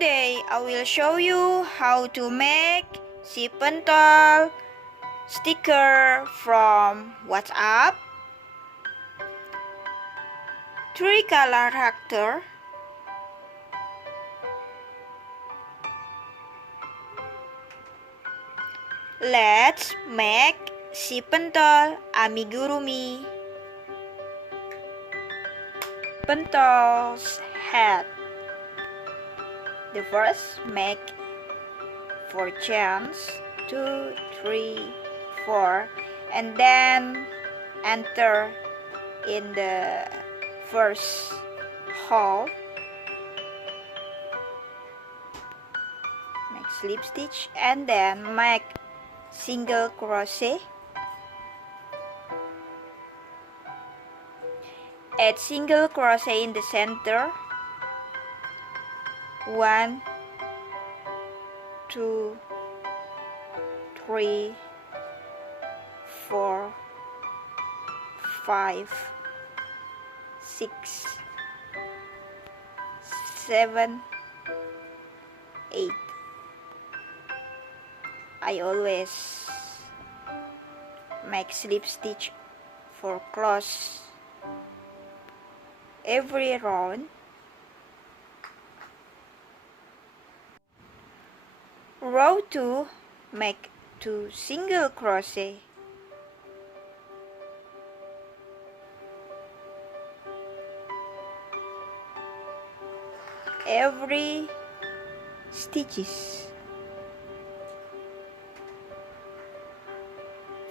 Today I will show you how to make si Pentol sticker from WhatsApp, 3 color character, let's make si Pentol amigurumi. Pentol's head. The first make 4 chains, 2, 3, 4, and then enter in the first hole. Make slip stitch and then make single crochet. Add single crochet in the center. 1, 2, 3, 4, 5, 6, 7, 8. I always make slip stitch for close every round. Row 2, make 2 single crochet. Every stitches.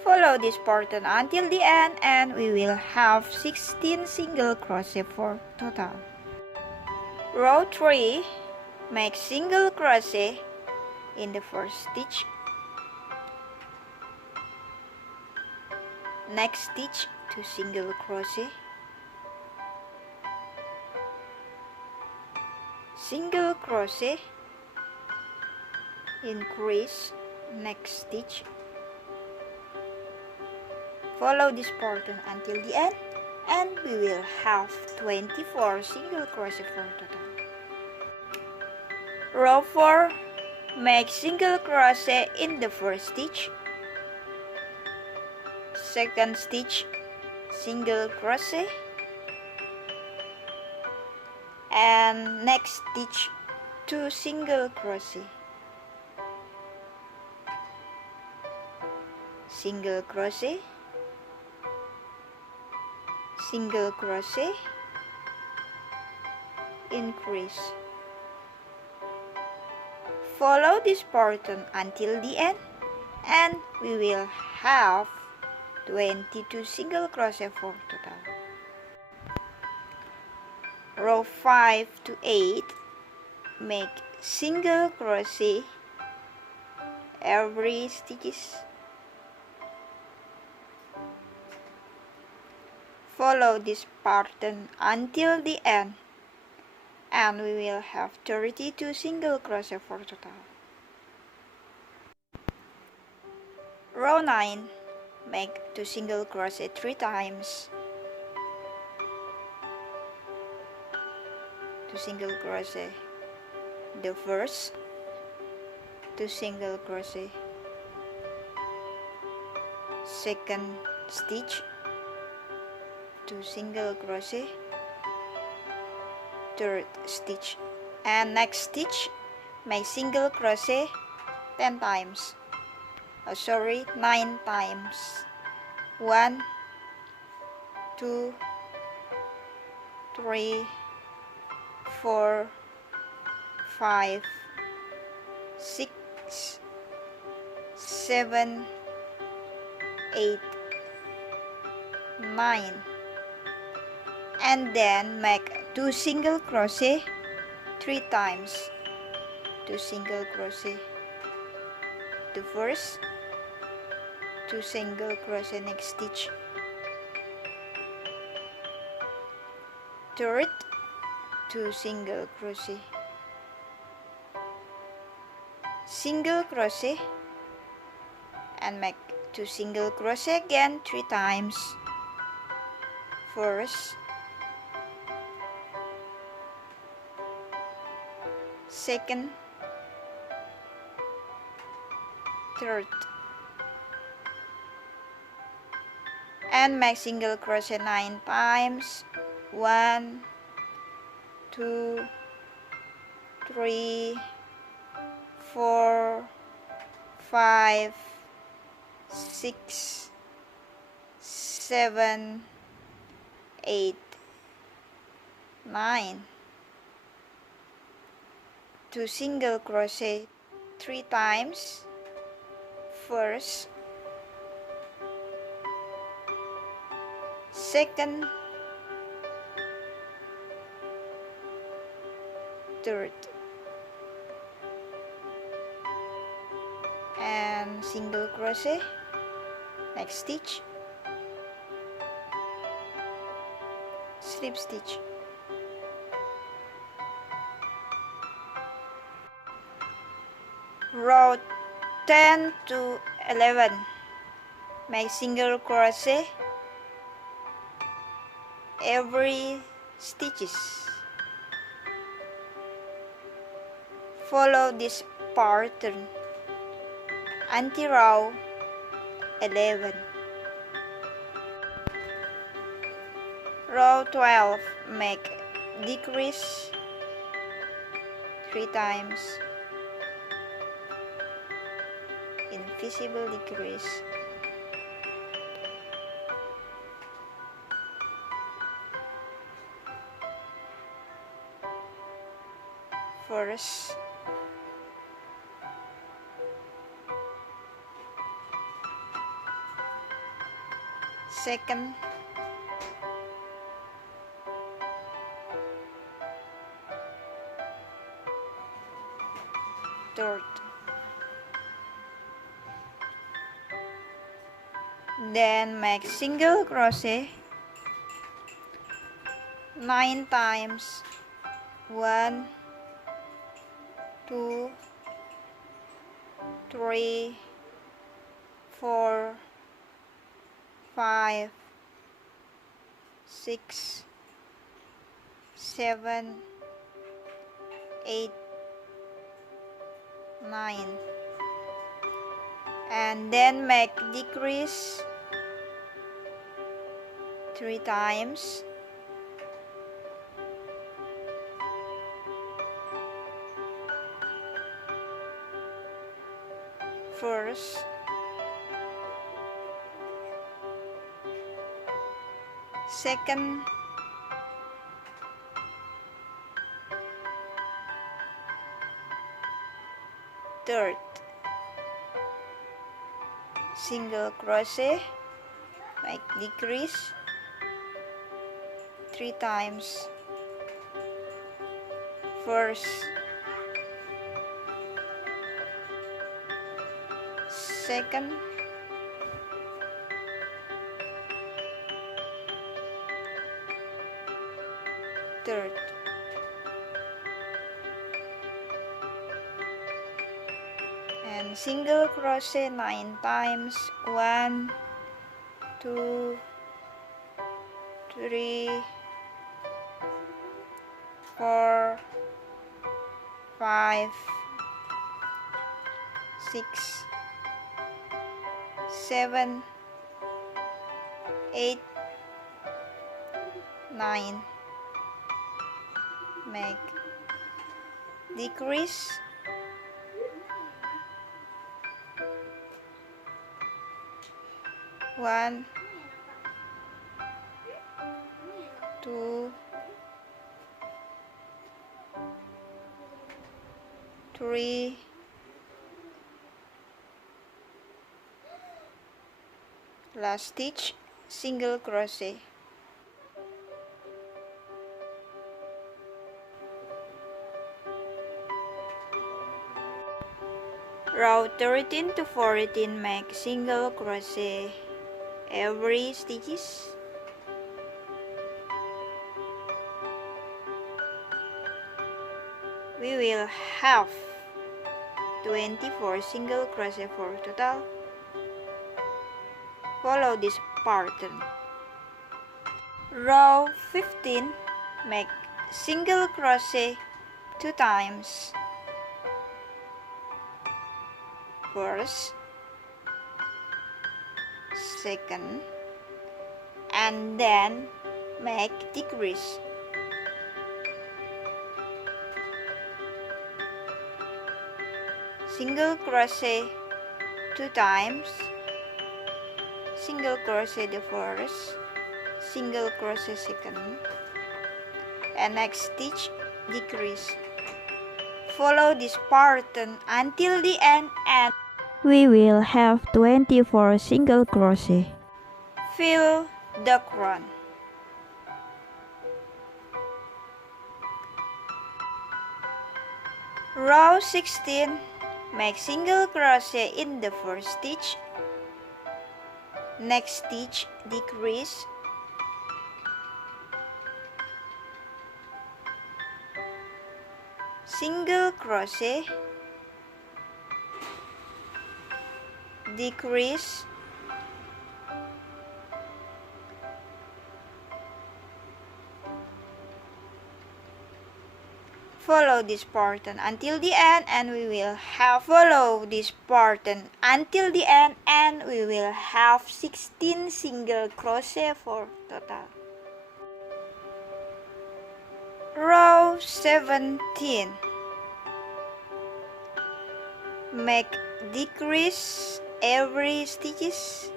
Follow this pattern until the end and we will have 16 single crochet for total. Row 3, make single crochet in the first stitch. Next stitch, 2 single crochet. Single crochet, increase next stitch. Follow this pattern until the end and we will have 24 single crochet for total. Row 4, make single crochet in the first stitch. Second stitch, single crochet, and next stitch, 2 single crochet. Single crochet, single crochet, increase. Follow this pattern until the end and we will have 22 single crochet for total. Row 5 to 8, make single crochet every stitches. Follow this pattern until the end and we will have 32 single crochet for total. Row 9, make 2 single crochet 3 times. 2 single crochet the first, 2 single crochet second stitch, 2 single crochet third stitch, and next stitch make single crochet 10 times. 9 times. 1, 2, 3, 4, 5, 6, 7, 8, 9, and then make 2 single crochet 3 times. 2 single crochet the first, 2 single crochet next stitch, third, 2 single crochet, single crochet, and make 2 single crochet again 3 times. First, second, third, and make single crochet 9 times. 1, 2, 3, 4, 5, 6, 7, 8, 9. 2 single crochet 3 times. First, second, third, and single crochet. Next stitch, slip stitch. Row 10 to 11, make single crochet every stitches. Follow this pattern until row 11. Row 12, make decrease 3 times. Invisible decrease. First, second, third. Then make single crochet 9 times. 1, 2, 3, 4, 5, 6, 7, 8, 9. And then make decrease 3 times. First, second, third, single crochet, make decrease 3 times. First, second, third, and single crochet 9 times. 1, 2, 3, 4, 5, 6, 7, 8, 9. Make decrease 1, 2, 3, 4, last stitch, single crochet. Row 13 to 14, make single crochet every stitches. We will have 24 single crochet for total. Follow this pattern. Row 15, make single crochet 2 times. first, second, and then make decrease. Single crochet 2 times, single crochet the first, single crochet second, and next stitch decrease. Follow this pattern until the end and we will have 24 single crochet. Fill the crown. Row 16, make single crochet in the first stitch. Next stitch decrease. Single crochet, decrease, follow this pattern until the end and we will have 16 single crochet for total. Row 17, make decrease every stitches.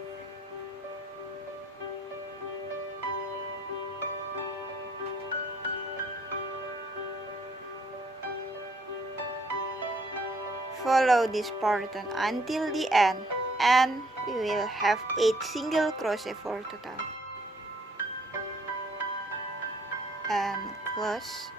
Follow this pattern until the end and we will have 8 single crochet for total. And close.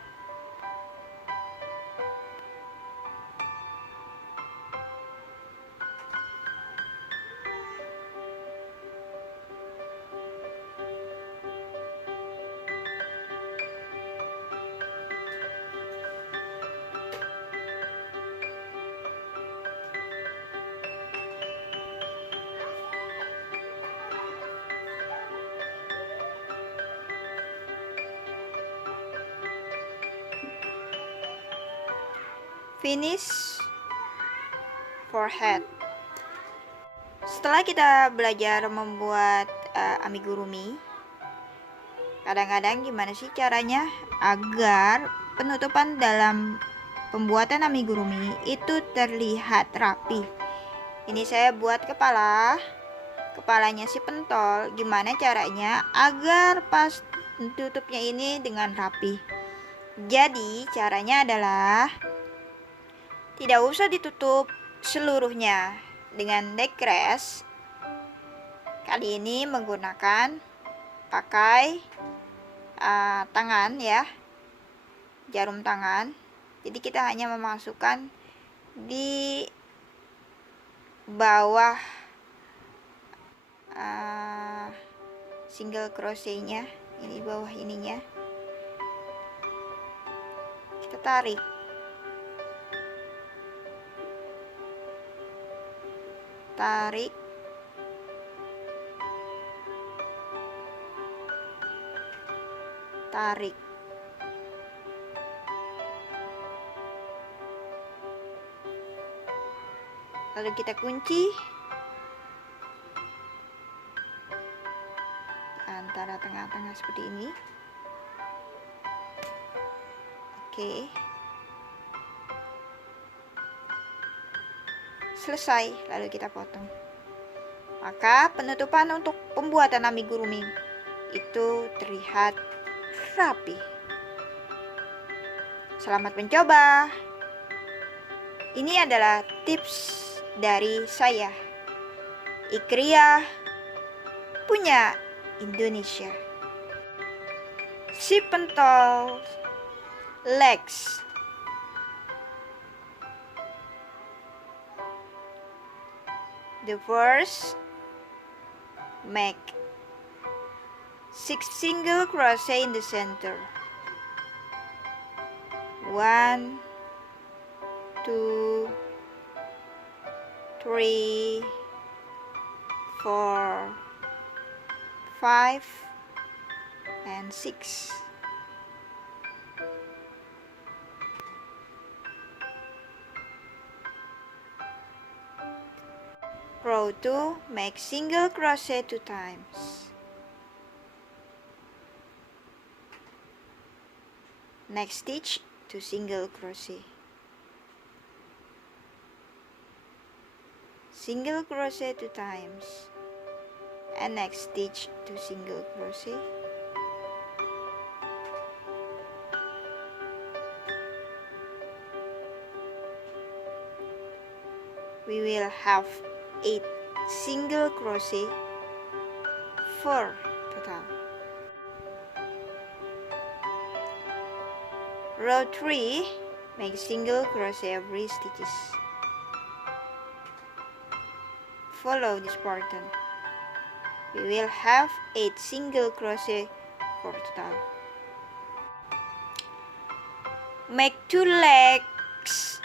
Finish forehead. Setelah kita belajar membuat amigurumi, kadang-kadang gimana sih caranya agar penutupan dalam pembuatan amigurumi itu terlihat rapi. Ini saya buat kepalanya si pentol. Gimana caranya agar pas tutupnya ini dengan rapi. Jadi caranya adalah tidak usah ditutup seluruhnya dengan decrease. Kali ini menggunakan pakai tangan ya, jarum tangan. Jadi kita hanya memasukkan di bawah single crochetnya, ini bawah ininya. Kita tarik. Tarik, tarik, lalu kita kunci antara tengah-tengah seperti ini. Oke. Selesai, lalu kita potong. Maka penutupan untuk pembuatan amigurumi itu terlihat rapi. Selamat mencoba. Ini adalah tips dari saya, kriya punya Indonesia. Si pentol legs. The first, make 6 single crochet in the center. 1, 2, 3, 4, 5, and 6. Row 2, make single crochet 2 times. Next stitch, 2 single crochet. Single crochet 2 times. And next stitch, 2 single crochet. We will have 8 single crochet for total. Row 3, make single crochet every stitches. Follow this pattern. We will have 8 single crochet for total. Make 2 legs.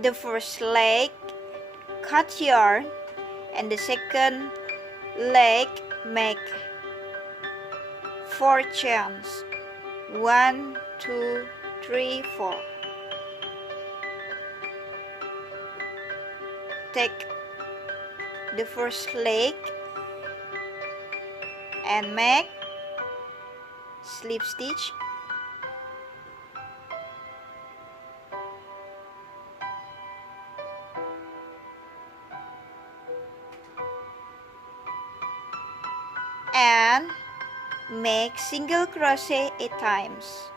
The first leg, cut yarn, and the second leg, make 4 chains. 1, 2, 3, 4. Take the first leg and make slip stitch. And make single crochet 8 times.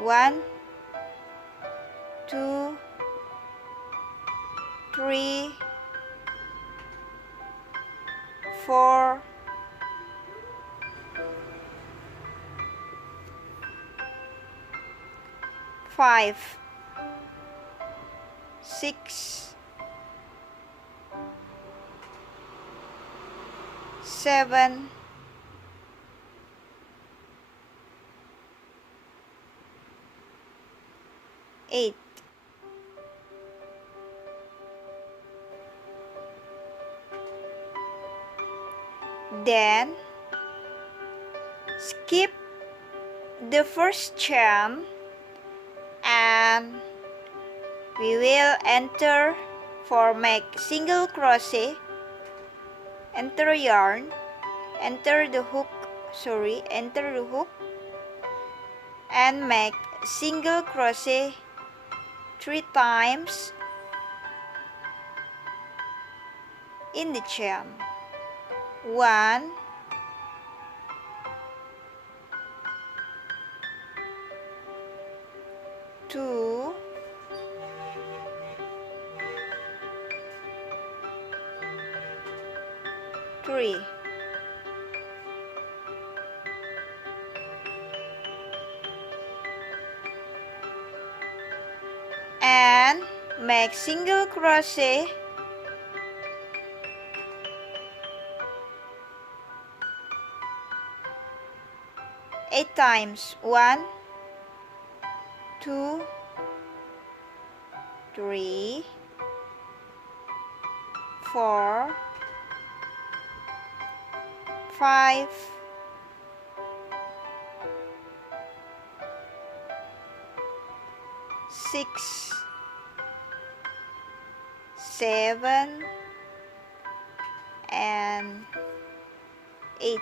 1, 2, 3, 4, 5, 6, 7, 8. Then skip the first chain and we will enter for make single crochet, enter yarn, enter the hook, enter the hook and make single crochet 3 times in the chain. 1, 2, 3. And make single crochet 8 times. 1, 2, 3, 4, 5, 6, 7, and 8.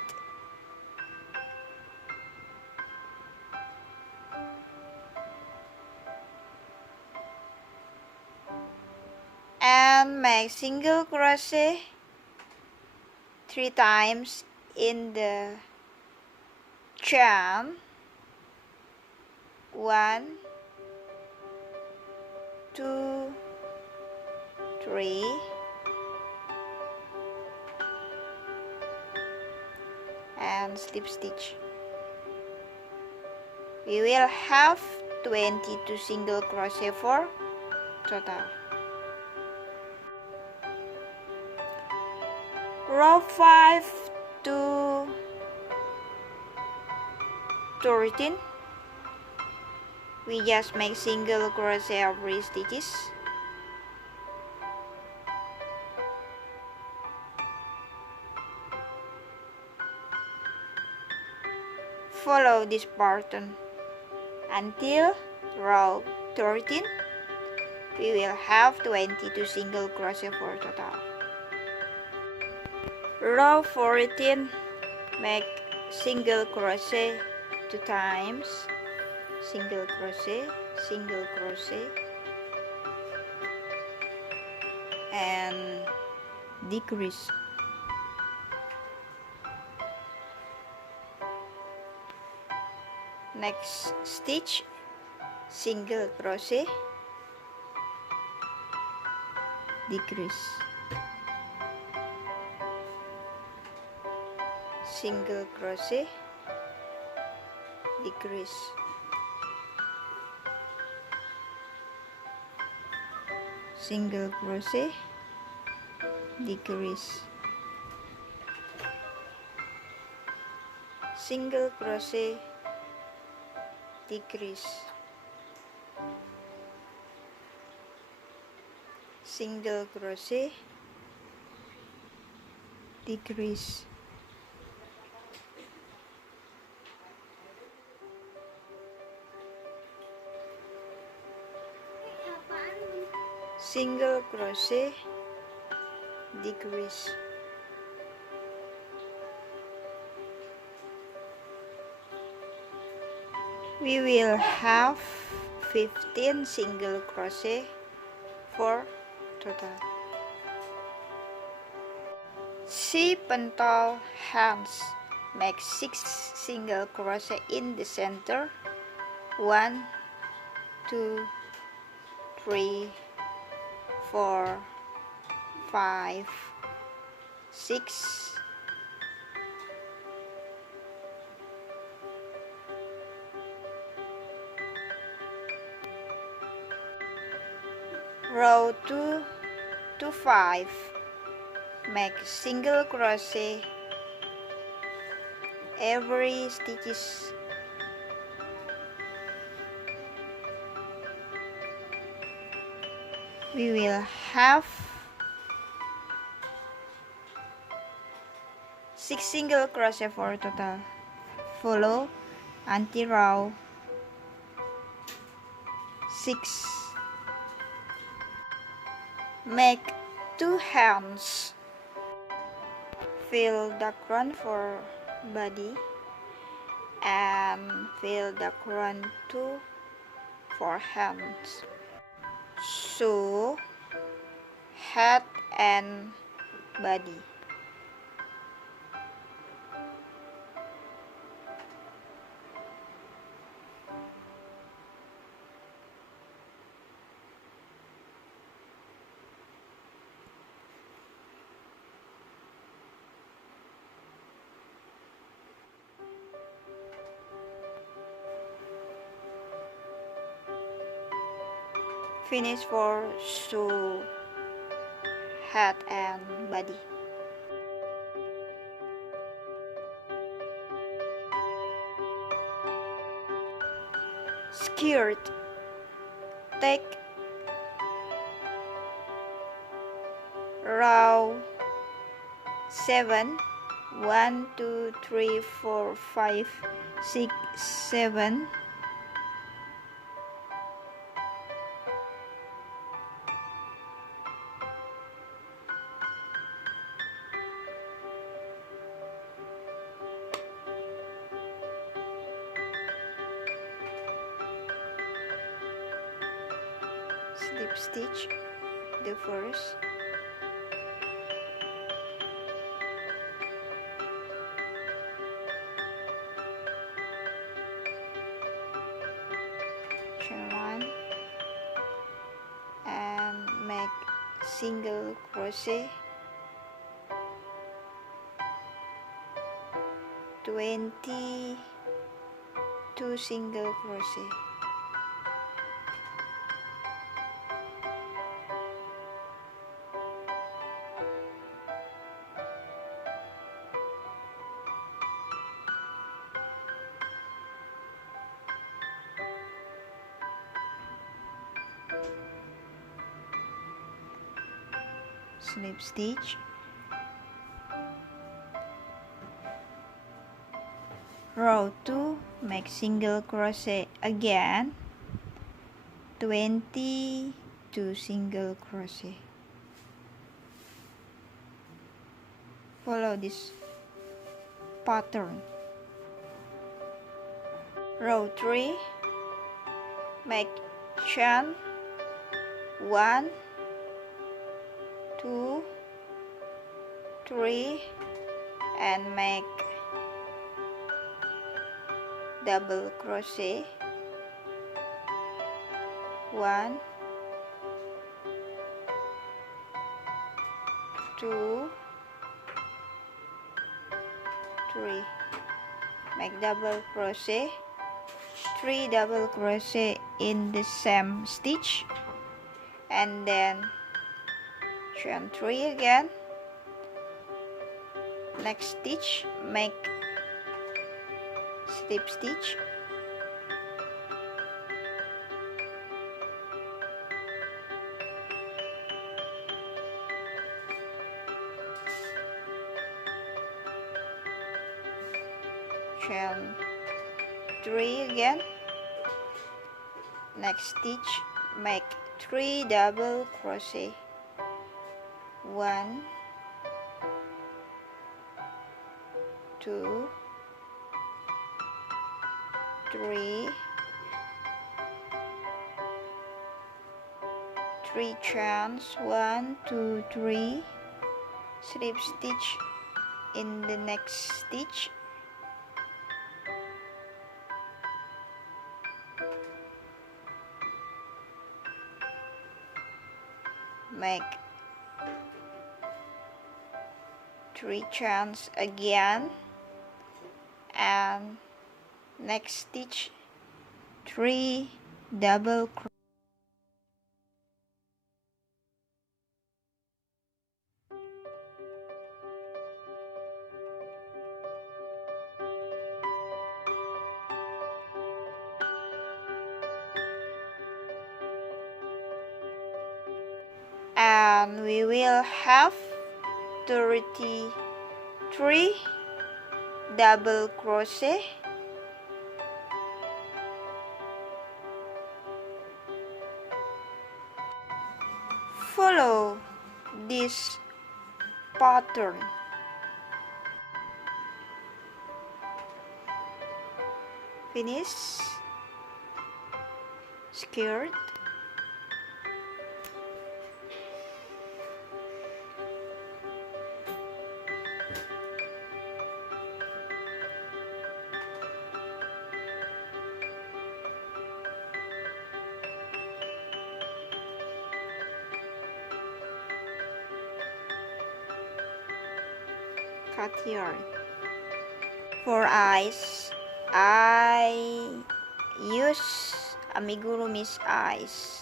And make single crochet 3 times in the chain. 1, 2, 3, and slip stitch. We will have 22 single crochet for total. Row 5 to 13, we just make single crochet every stitches. Follow this pattern until row 13 we will have 22 single crochet for total. Row 14, make single crochet 2 times, single crochet, and decrease. Next stitch, single crochet, decrease, single crochet, decrease, single crochet, decrease, single crochet, decrease, single crochet, decrease, single crochet, decrease, we will have 15 single crochet for total. See Pentol hands, make 6 single crochet in the center, 1 2 3 4 5 6 row 2 to 5, make single crochet every stitches. We will have 6 single crochet for total. Follow until row 6. Make 2 hands. Fill the crown for body and fill the crown too for hands. So head and body. Finish for sew head and body. Skirt. Take row 7, 1 2 3 4 5 6 7, slip stitch the first, chain 1 and make single crochet 22 single crochet. Slip stitch, row 2, make single crochet again 22 2 single crochet. Follow this pattern. Row 3, make chain 1, 2, 3, and make double crochet 1, 2, 3, make double crochet 3 double crochet in the same stitch, and then chain 3 again. Next stitch, make slip stitch, chain 3 again. Next stitch, make 3 double crochet, 1, 2, 3, 3 chains, 1, 2, 3, slip stitch in the next stitch, make 3 chains again, and next stitch 3 double crochet. And we will have 33 double crochet, follow this pattern. Finish skirt, cut yarn. For eyes, I use amigurumis eyes.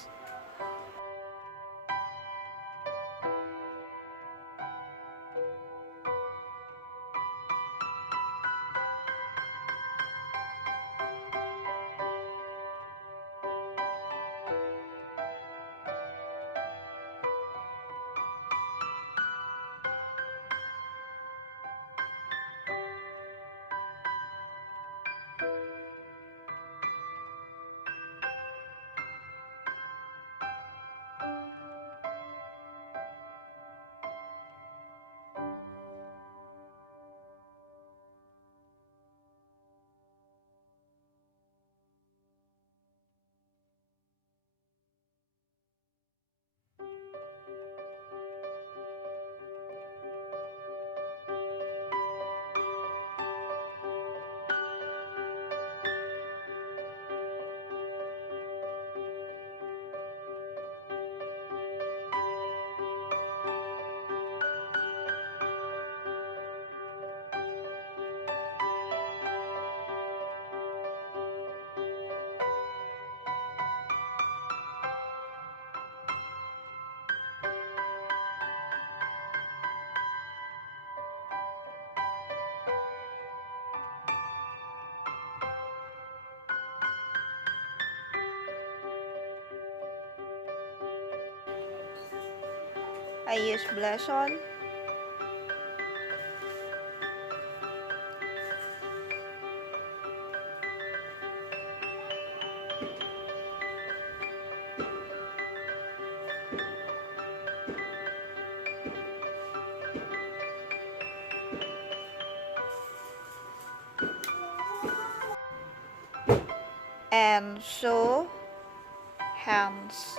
I use blush on. and sew hands.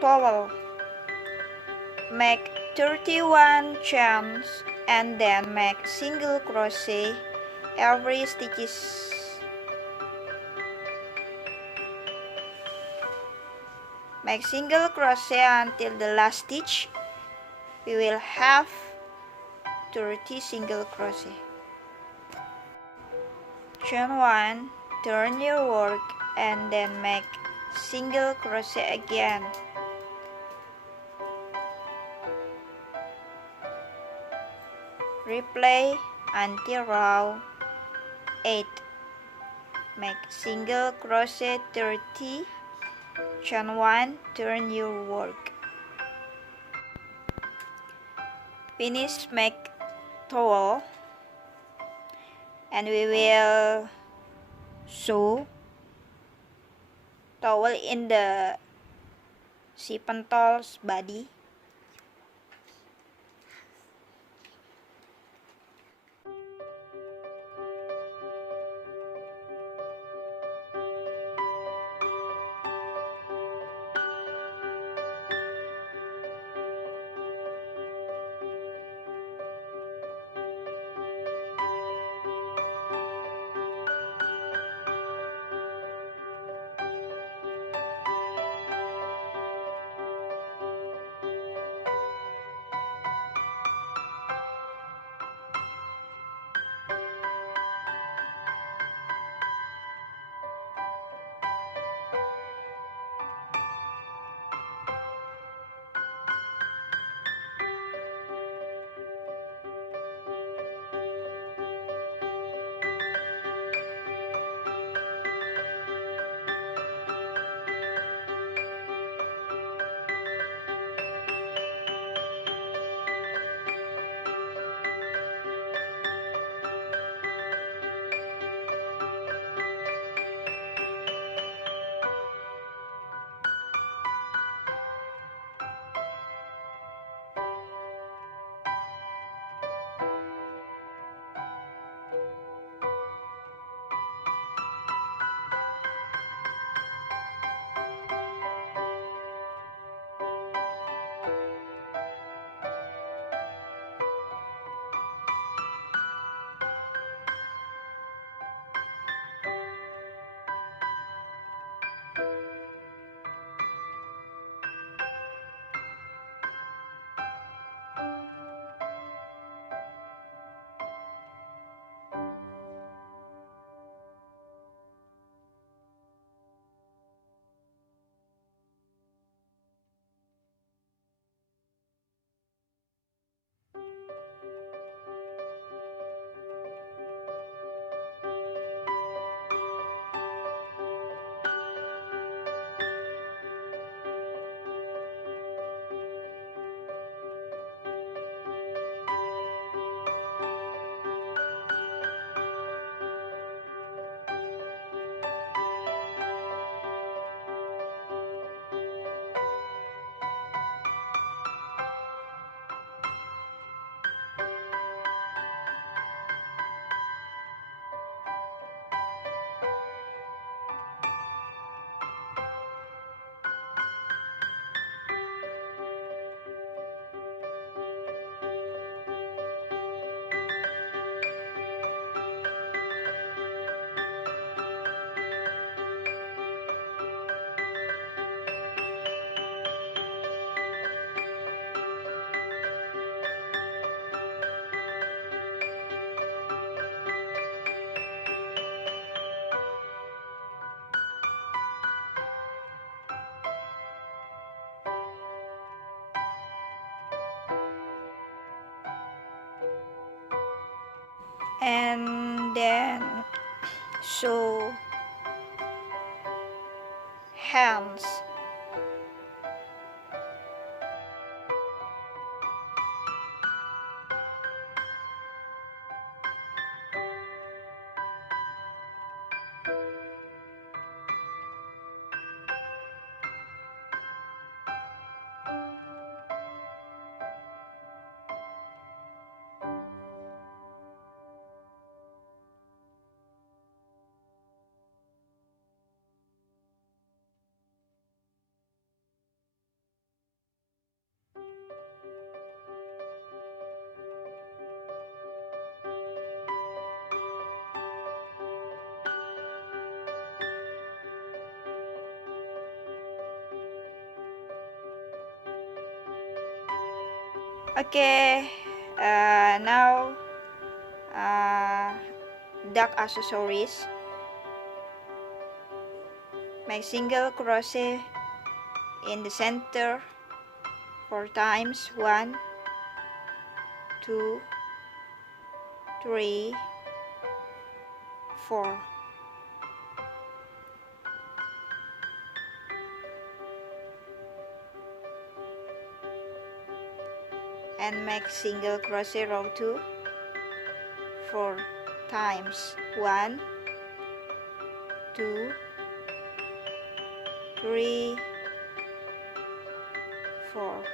Towel. Make 31 chains and then make single crochet every stitches. Make single crochet until the last stitch. We will have 30 single crochet. Chain 1, turn your work and then make single crochet again. Replay until row 8. Make single crochet 30. Chain 1, turn your work. Finish make towel and we will sew towel in the pentol's body. and then sew hands. Okay, now duck accessories. Make single crochet in the center 4 times. 1, 2, 3, 4. And make single crochet row 2 4 times. 1, 2, 3, 4.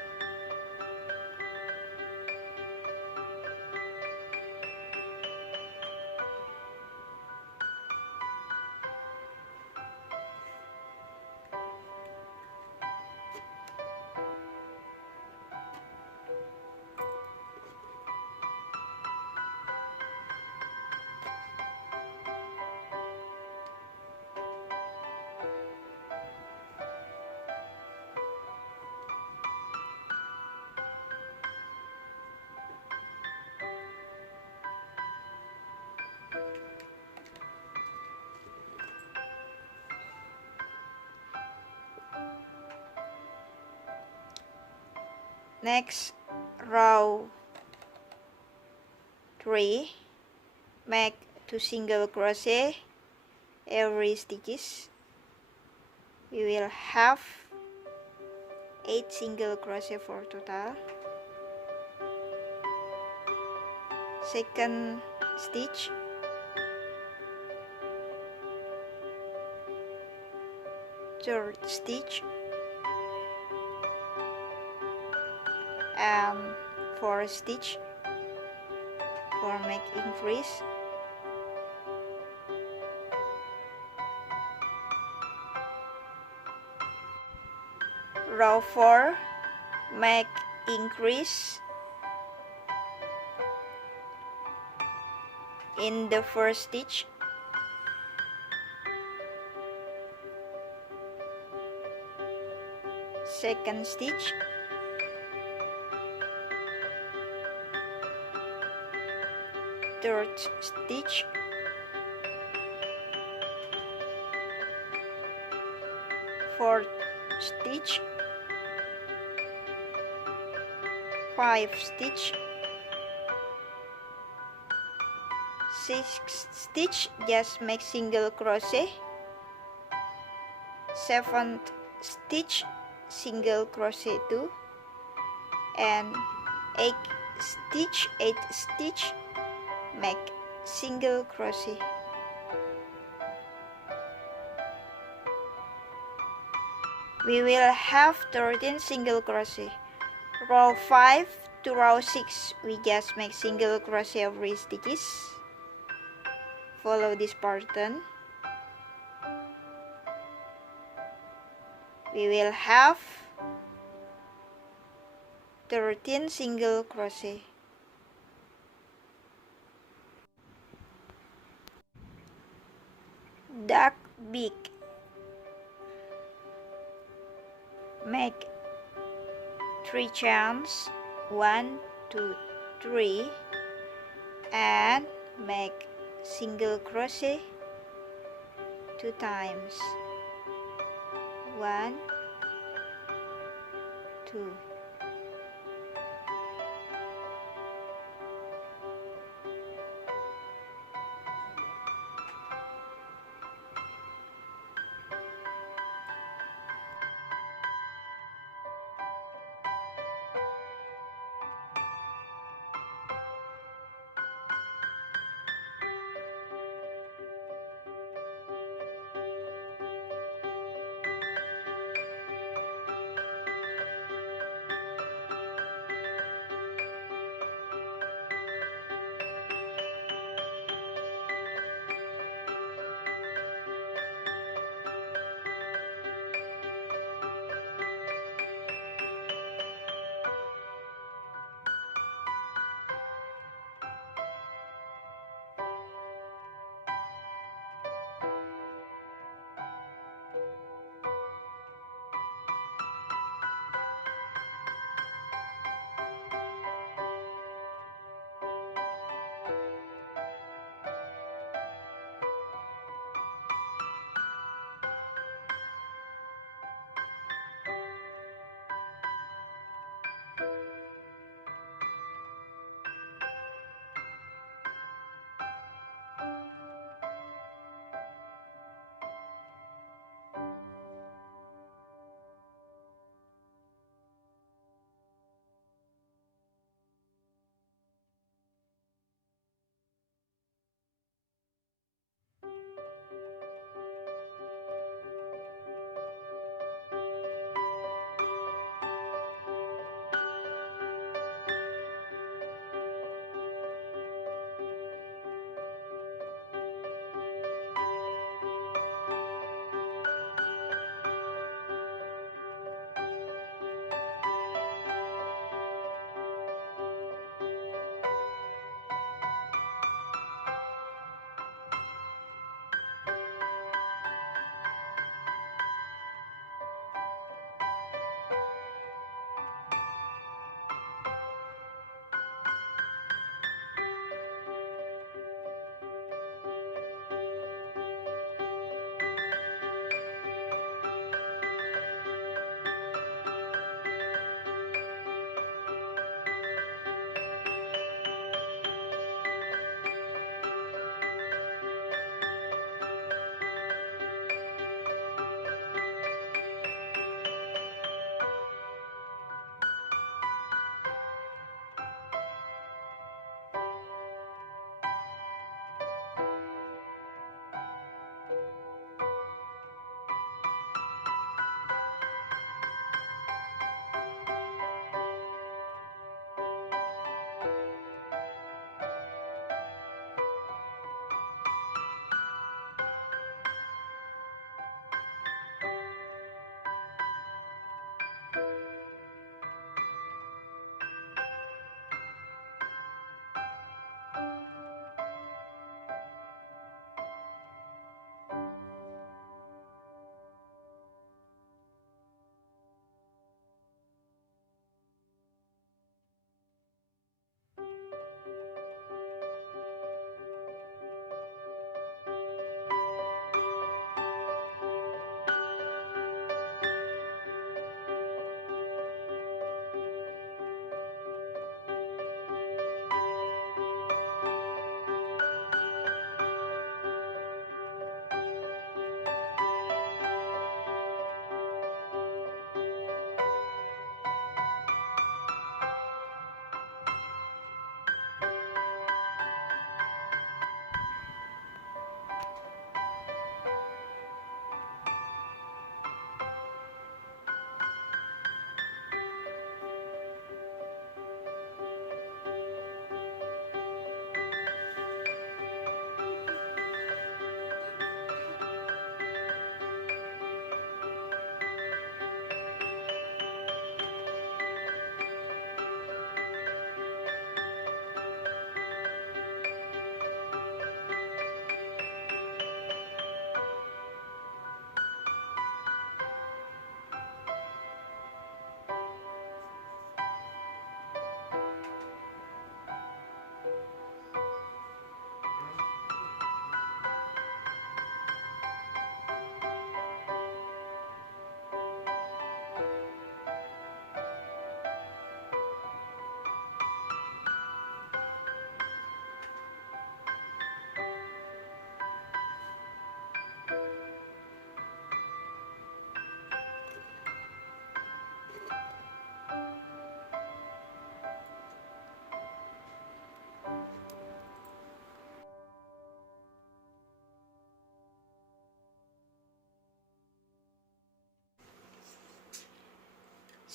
Next, row 3, make 2 single crochet every stitches. We will have 8 single crochet for total. Second stitch, third stitch, and 4 stitch for make increase. Row 4, make increase in the first stitch. Second stitch, third stitch, fourth stitch, 5 stitch, 6 stitch, just make single crochet, 7th stitch, single crochet 2, and 8 stitch, make single crochet. We will have 13 single crochet. Row 5 to row 6, we just make single crochet every stitches. Follow this pattern. We will have 13 single crochet. Duck beak. Make 3 chains, 1, 2, 3, and make single crochet 2 times. 1, 2.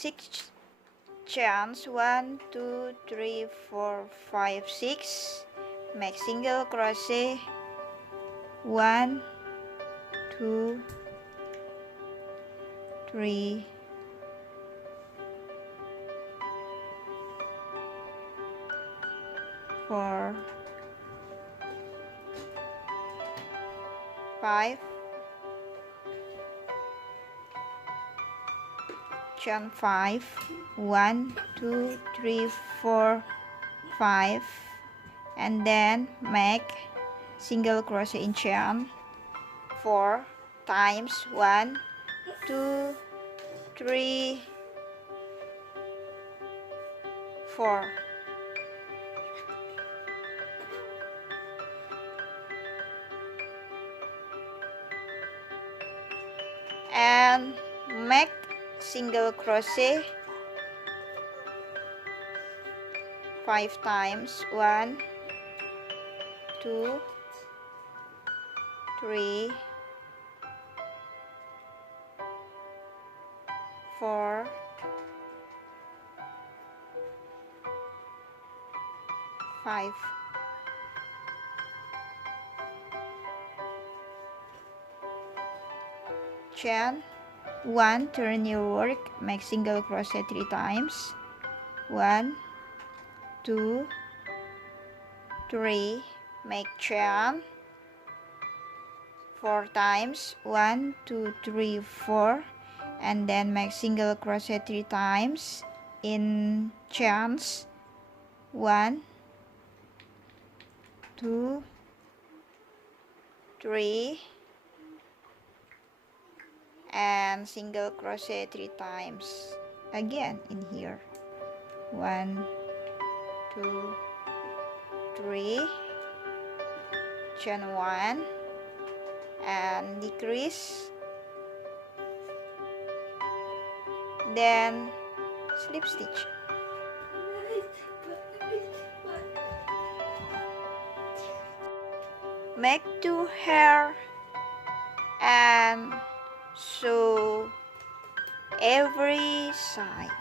6 chains, 1 2 3 4 5 6, make single crochet, 1 2 3 4 5, chain 5, 1 2 3 4 5, and then make single crochet in chain 4 times, 1 2 3 4. And make single crochet 5 times, 1 2 3 4 5. Chain 1, turn your work, make single crochet 3 times, 1 2 3, make chain 4 times, 1 2 3 4, and then make single crochet 3 times in chains, 1 2 3, and single crochet 3 times again in here, 1 2 3, chain 1 and decrease, then slip stitch. Make 2 hair and sew every side.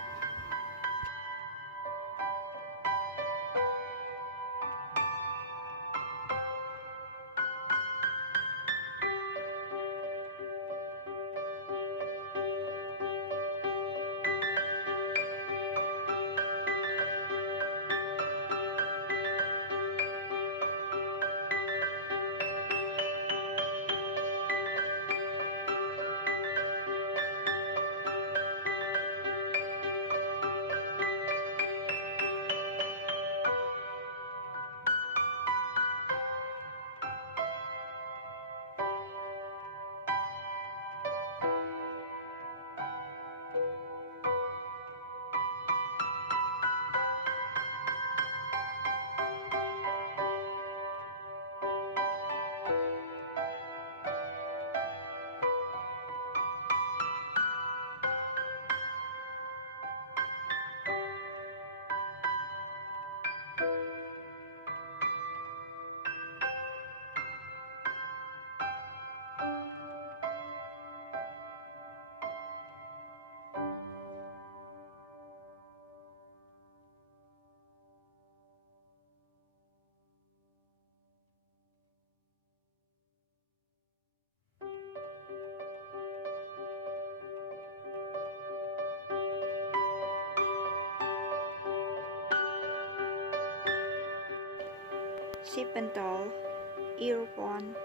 See Pentol, earphone,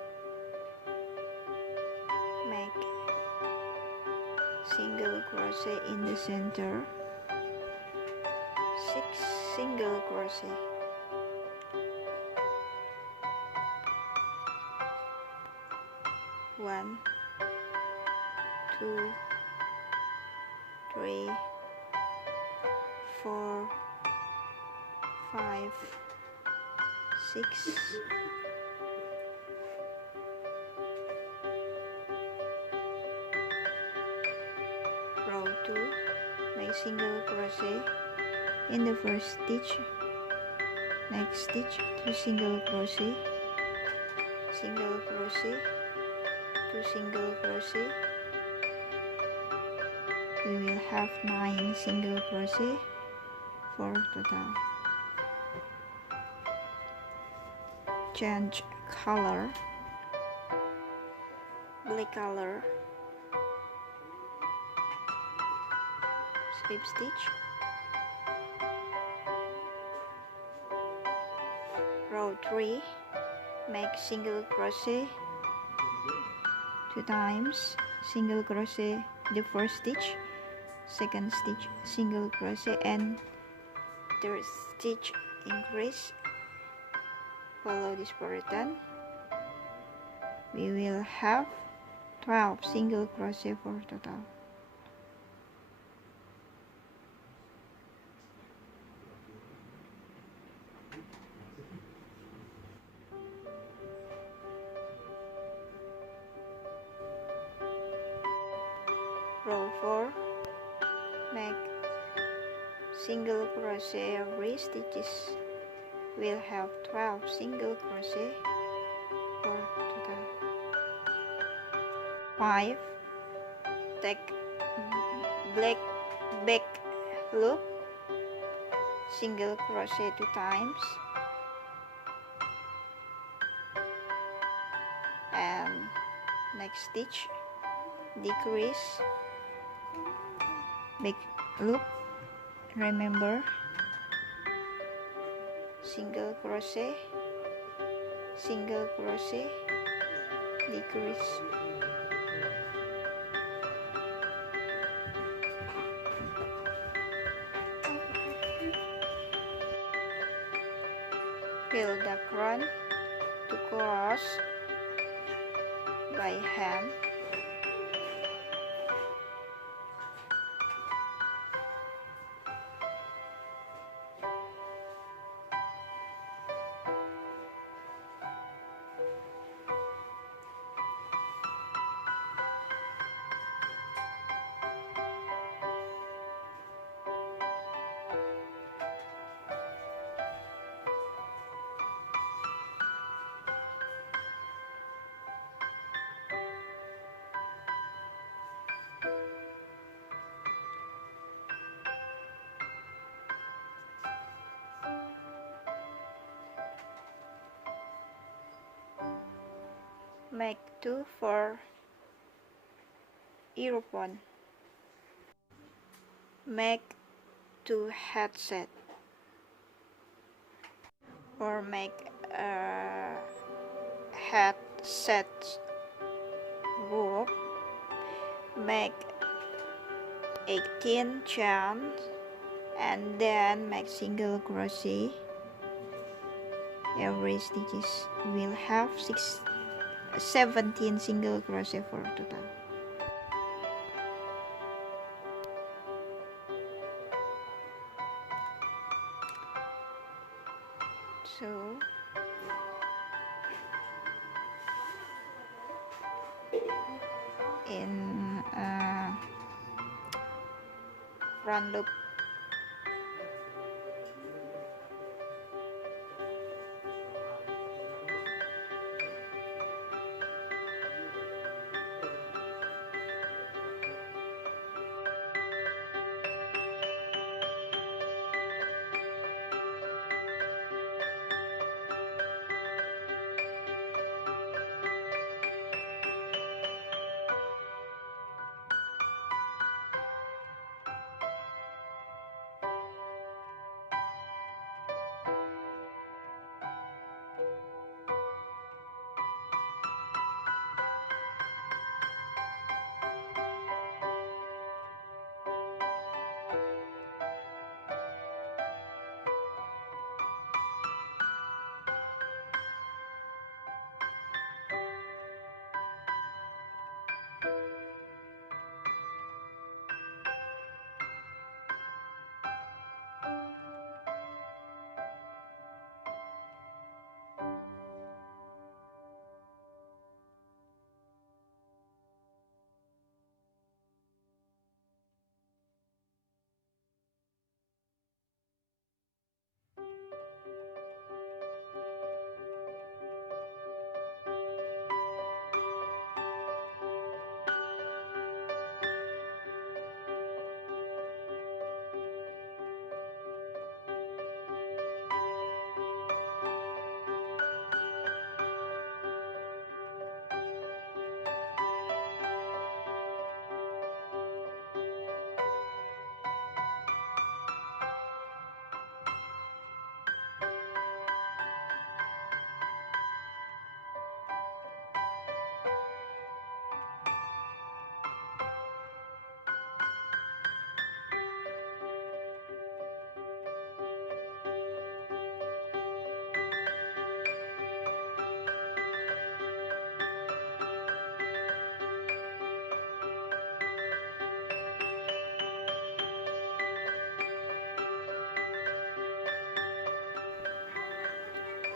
make single crochet in the center, 6 single crochet, 1 2 3 4 5 6, row 2, make single crochet in the first stitch, next stitch 2 single crochet, single crochet, 2 single crochet, we will have 9 single crochet for total. Change color, black color, slip stitch, row 3, make single crochet 2 times, single crochet the first stitch, second stitch single crochet, and third stitch increase. Follow this pattern. We will have 12 single crochet for total. Row 4, make single crochet every stitches. We'll have 12 single crochet for total. 5, take black back loop, single crochet 2 times, and next stitch decrease back loop. Remember, single crochet, decrease. Fill the crown to cross by hand. Make 2 for earphone. Make 2 headset, or make a headset rope. Make 18 chains and then make single crochet every stitches. Will have 17 single crochet for total. So in front loop,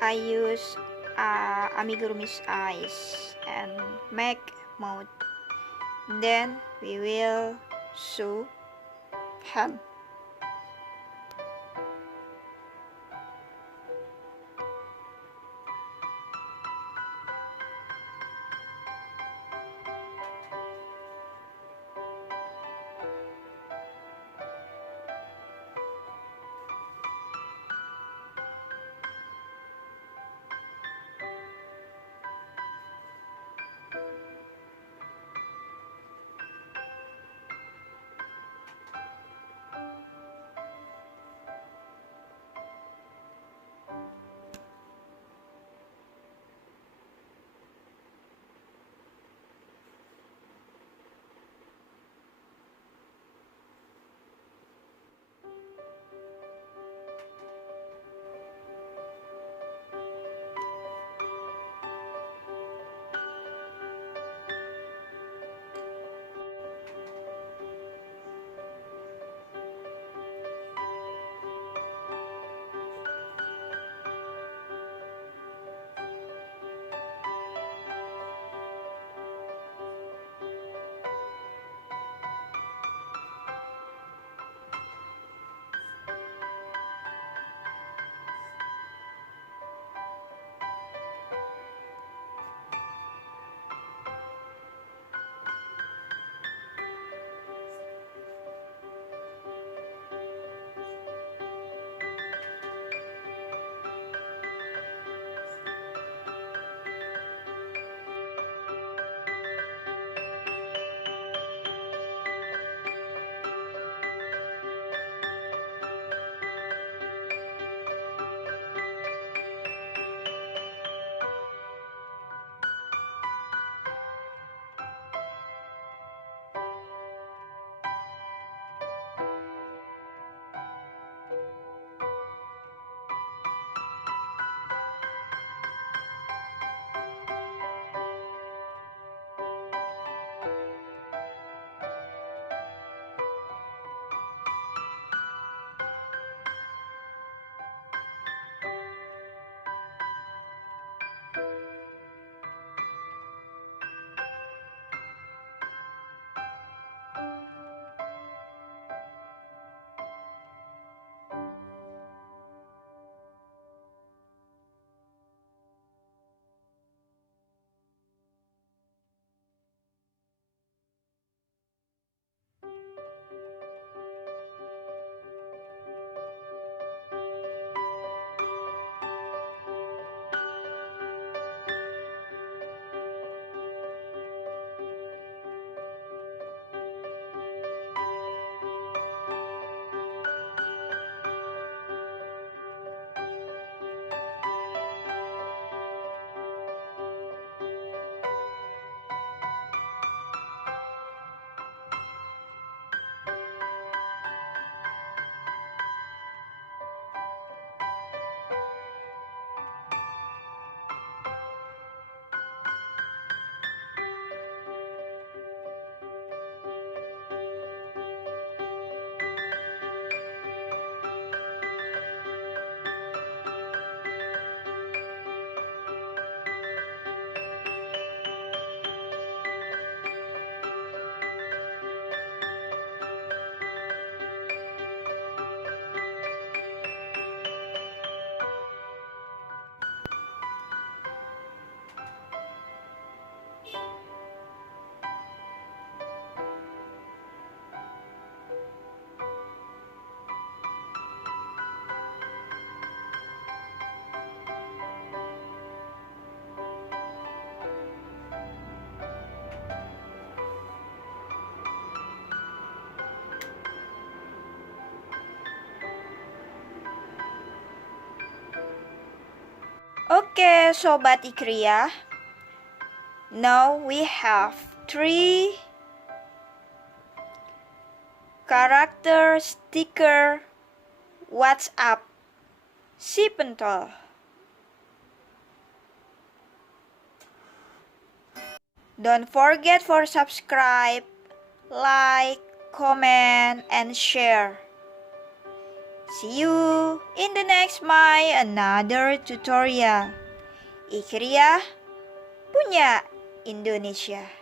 I use amigurumis eyes and make mouth. Then we will sew hand. Okay, Sobat Kriya. Now we have 3 character sticker WhatsApp si Pentol. Don't forget for subscribe, like, comment, and share. See you in the next my another tutorial. Kriya punya Indonesia.